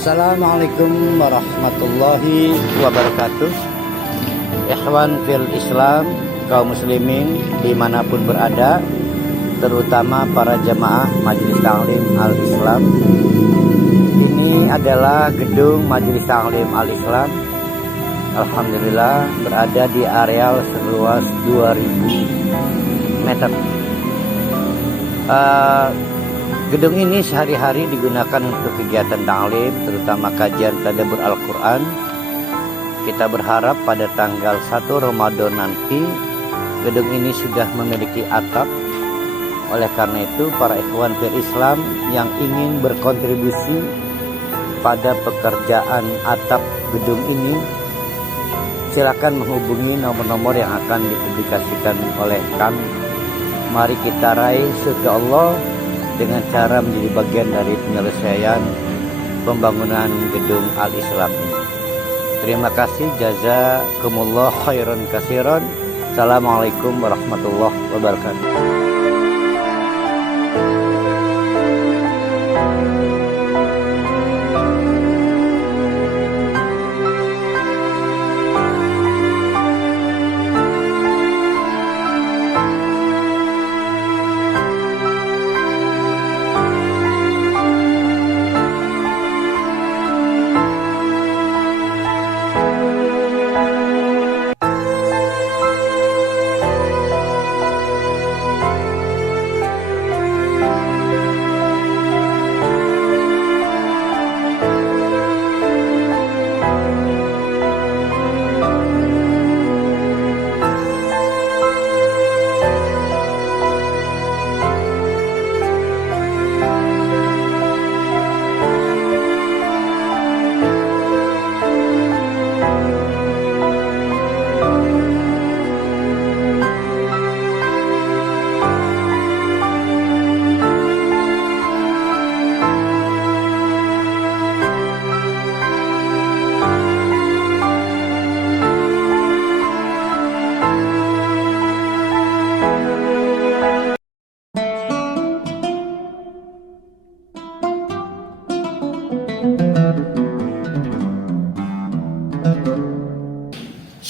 Assalamualaikum warahmatullahi wabarakatuh. Ikhwan fil Islam, kaum muslimin dimanapun berada, terutama para jamaah Majelis Taklim Al-Islam. Ini adalah gedung Majelis Taklim Al-Islam. Alhamdulillah berada di areal seluas 2000 meter. Gedung ini sehari-hari digunakan untuk kegiatan taklim, terutama kajian tadabbur Al-Quran. Kita berharap pada tanggal 1 Ramadan nanti gedung ini sudah memiliki atap. Oleh karena itu, para ikhwan fil Islam yang ingin berkontribusi pada pekerjaan atap gedung ini, silakan menghubungi nomor-nomor yang akan dipublikasikan oleh kami. Mari kita raih surga Allah dengan cara menjadi bagian dari penyelesaian pembangunan gedung Al-Islam ini. Terima kasih, jazakumullah khairan katsiran. Assalamualaikum warahmatullahi wabarakatuh.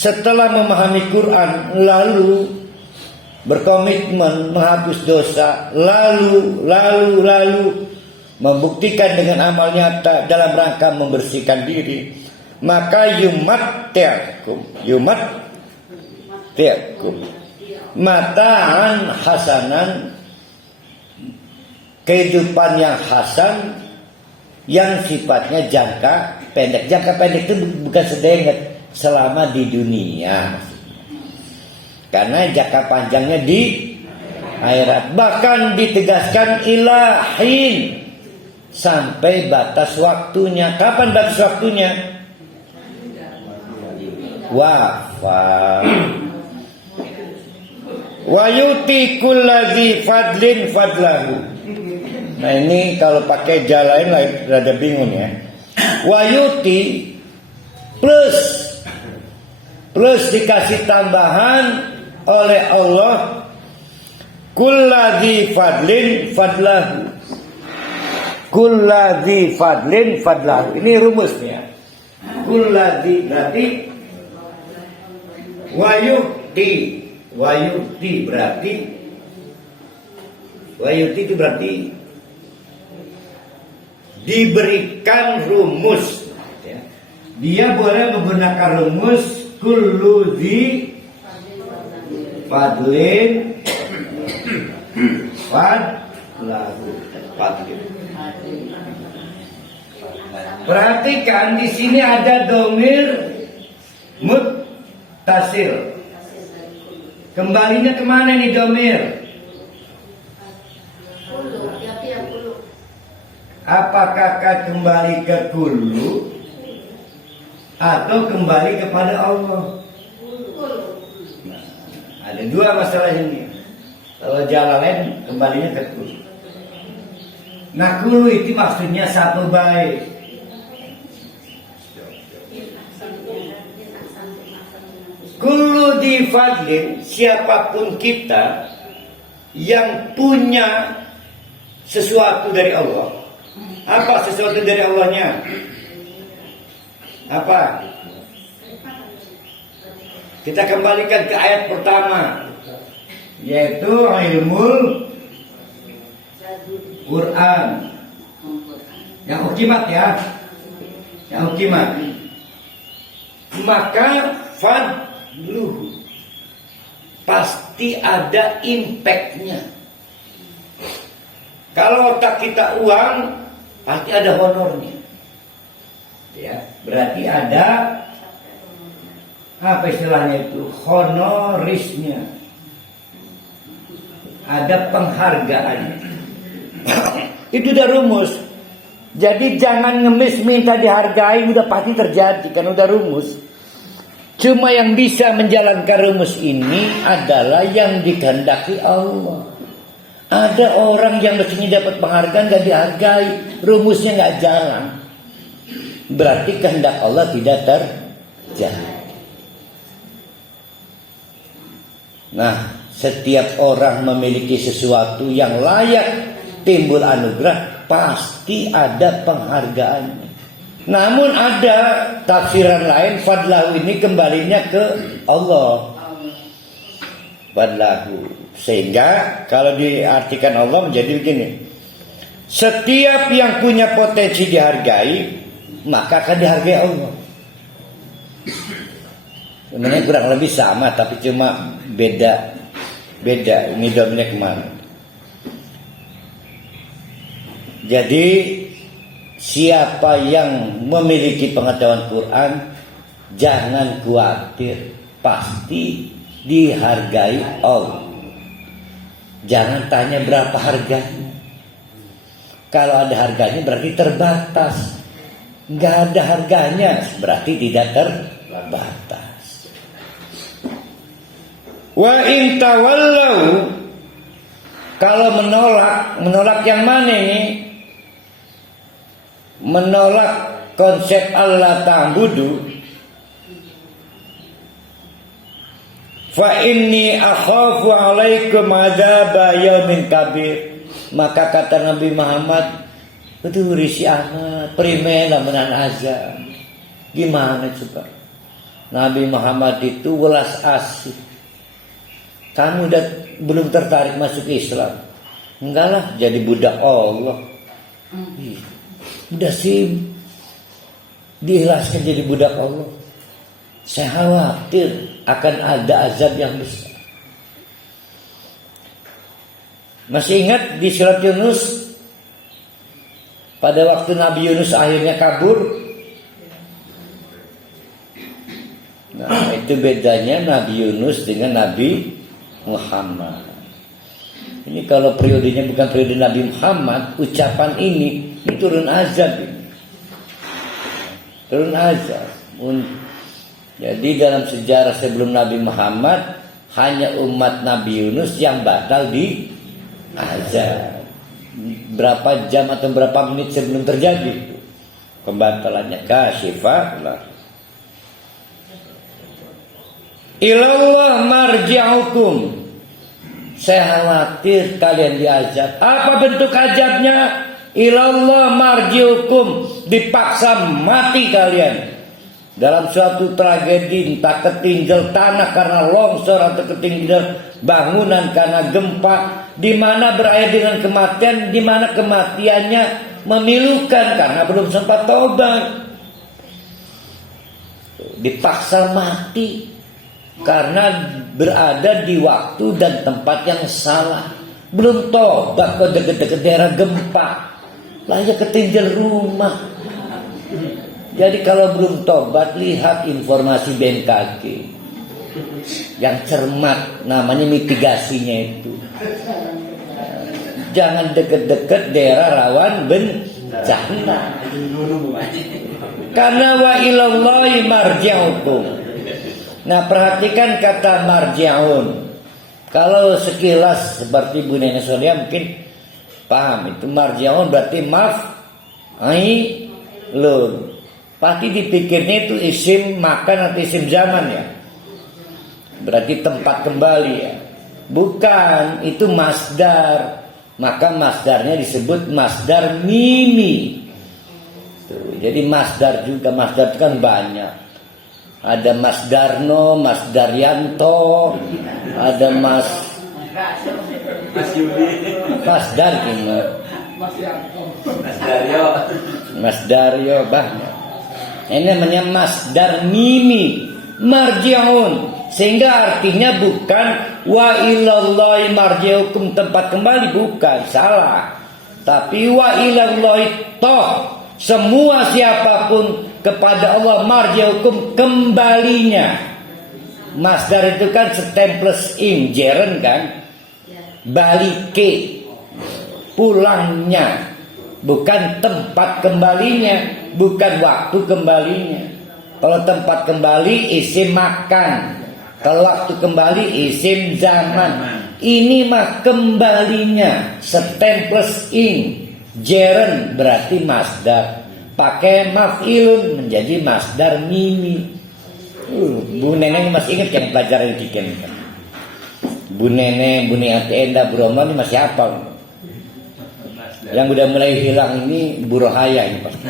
Setelah memahami Quran, lalu berkomitmen menghapus dosa, lalu membuktikan dengan amal nyata dalam rangka membersihkan diri, maka yumatti'kum mataan hasanan, kehidupan yang hasan yang sifatnya jangka pendek. Jangka pendek itu bukan sedenget selama di dunia, karena jangka panjangnya di akhirat. Bahkan ditegaskan ilahin, sampai batas waktunya. Kapan batas waktunya? Wafat. Wa yuti kulladzi fadlin fadlahu. Nah ini kalau pakai jalan lain rada bingung ya. Wa yuti plus dikasih tambahan oleh Allah, kulladzi fadlin fadlahu. Kulladzi fadlin fadlahu. Ini rumusnya. Kulladzi berarti wayuti berarti itu berarti diberikan rumus. Dia boleh menggunakan rumus kullu dzi fadlin fadlahu. Perhatikan di sini ada domir muttasil. Kembalinya kemana nih domir? Apakah kembali ke kullu atau kembali kepada Allah? Nah, ada dua masalah ini. Kalau jalan lain kembalinya ke kullu. Nah kullu itu maksudnya satu baik. Kullu di fadlin, siapapun kita yang punya sesuatu dari Allah. Apa sesuatu dari Allahnya? Apa? Kita kembalikan ke ayat pertama, yaitu ilmu Quran. Yang ukimat ya, yang ukimat. Maka fadluhu, pasti ada impactnya. Kalau otak kita uang, pasti ada honornya. Ya, berarti ada apa istilahnya itu, honorisnya, ada penghargaan. Itu udah rumus. Jadi jangan ngemis minta dihargai, udah pasti terjadi kan, udah rumus. Cuma yang bisa menjalankan rumus ini adalah yang dikehendaki Allah. Ada orang yang mestinya dapat penghargaan gak dihargai, rumusnya gak jalan. Berarti kehendak Allah tidak terjadi. Nah, setiap orang memiliki sesuatu yang layak timbul anugerah, pasti ada penghargaannya. Namun ada tafsiran lain, fadlahu ini kembalinya ke Allah. Fadlahu. Sehingga kalau diartikan Allah menjadi begini. Setiap yang punya potensi dihargai, maka akan dihargai Allah. Sebenarnya kurang lebih sama, tapi cuma beda. Ini dominnya kemana? Jadi siapa yang memiliki pengetahuan Quran, jangan khawatir, pasti dihargai Allah. Jangan tanya berapa harganya. Kalau ada harganya berarti terbatas. Nggak ada harganya berarti tidak terbatas. Wa in tawallau, kalau menolak yang mana ini? Menolak konsep Allah ta'budu. Fa inni akhafu alaikum adzaba yaumin kabir. Maka kata Nabi Muhammad, betul risi amat, primela menan azab. Gimana coba? Nabi Muhammad itu welas asih. Kamu belum tertarik masuk Islam? Enggak lah, jadi budak Allah. Udah sih diikhlaskan jadi budak Allah. Saya khawatir akan ada azab yang besar. Masih ingat di surat Yunus, pada waktu Nabi Yunus akhirnya kabur? Nah, itu bedanya Nabi Yunus dengan Nabi Muhammad. Ini kalau periodenya bukan periode Nabi Muhammad, ucapan ini turun azab ini. Turun azab. Jadi dalam sejarah sebelum Nabi Muhammad, hanya umat Nabi Yunus yang bakal di azab. Berapa jam atau berapa menit sebelum terjadi pembatalannya, kasyifah lah. Ilallah marji'ukum. Saya khawatir kalian diazab. Apa bentuk azabnya? Ilallah marji'ukum, dipaksa mati kalian. Dalam suatu tragedi, entah ketinggal tanah karena longsor atau ketinggal bangunan karena gempa, di mana berakhir dengan kematian, di mana kematiannya memilukan karena belum sempat tobat. Dipaksa mati karena berada di waktu dan tempat yang salah. Belum tobat kok deket-deket daerah gempa, layak ketinggal rumah. Jadi kalau belum tobat, lihat informasi BMKG yang cermat, namanya mitigasinya itu. Jangan deket-deket daerah rawan bencana. Karena wa ilallahi marji'ukum. Nah, perhatikan kata marji'un. Kalau sekilas seperti Bu Nenek Sonia mungkin paham itu marji'un berarti maf'ilun. Pasti dipikirnya itu isim makan atau isim zaman ya. Berarti tempat kembali ya. Bukan, itu masdar. Maka masdarnya disebut masdar mimi. Tuh, jadi masdar juga, masdar itu kan banyak. Ada Mas Darno, Mas Daryanto, ada Mas Dar gimana? Mas Daryo banyak. Ini namanya masdar mimi marji'un, sehingga artinya bukan wa ilallahi marji'ukum tempat kembali, bukan, salah. Tapi wa ilallahi toh, semua siapapun kepada Allah marji'ukum kembalinya. Masdar itu kan stemples ing jeren kan, balike pulangnya, bukan tempat kembalinya, bukan waktu kembalinya. Kalau tempat kembali isim makan, kalau waktu kembali isim zaman. Ini mah kembalinya, stemples ing jeren berarti masdar, pakai maf'ilun menjadi masdar mimi. Bu Neneng masih ingat kan pelajaran kiken? Bu Neneng, Bu Niati Enda, Bu Roman ini masih hafal. Yang udah mulai hilang ini Bu Rohaya ini pasti.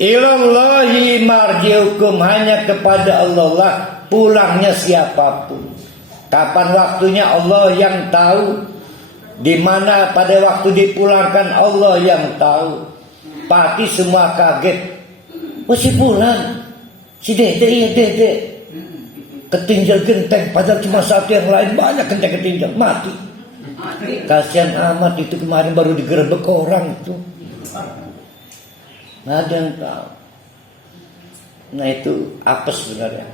Ilallahi marji'ukum, hanya kepada Allah lah pulangnya siapapun. Kapan waktunya Allah yang tahu. Di mana pada waktu dipulangkan Allah yang tahu. Pasti semua kaget. Oh si pulang, si dede, iya dede ketinggal genteng, padahal cuma satu, yang lain banyak genteng ketinggal, mati. Kasihan amat, itu kemarin baru digerebek orang itu. Nggak ada yang tahu. Nah itu apes sebenarnya,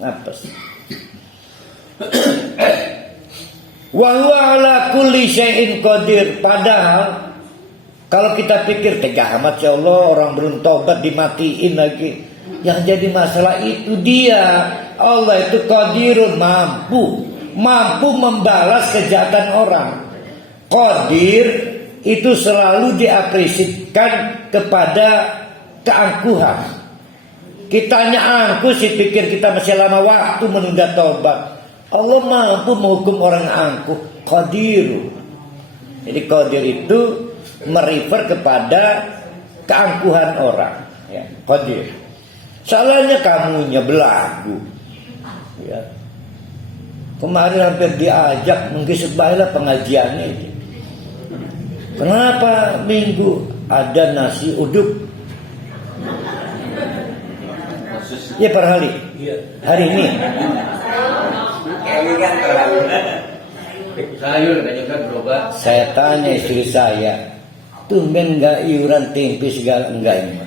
apes. Wa huwa ala kulli syai'in qadir. Padahal kalau kita pikir tega amat ya Allah, orang belum tobat dimatiin lagi. Yang jadi masalah itu dia, Allah itu qadirun, mampu membalas kejahatan orang. Qadir itu selalu diapresiasikan kepada keangkuhan. Kitanya angkuh sih, pikir kita masih lama waktu menunda tobat. Allah mampu menghukum orang angkuh, qadir. Jadi qadir itu merefer kepada keangkuhan orang, ya, qadir. Salahnya kamunya belagu, ya. Kemarin hampir diajak menggesek baiklah pengajiannya itu. Kenapa minggu ada nasi uduk? Ya per hari. Hari ini. Sayur kan berubah. Saya tanya istri saya, tumben enggak iuran tempe segala, enggak ini.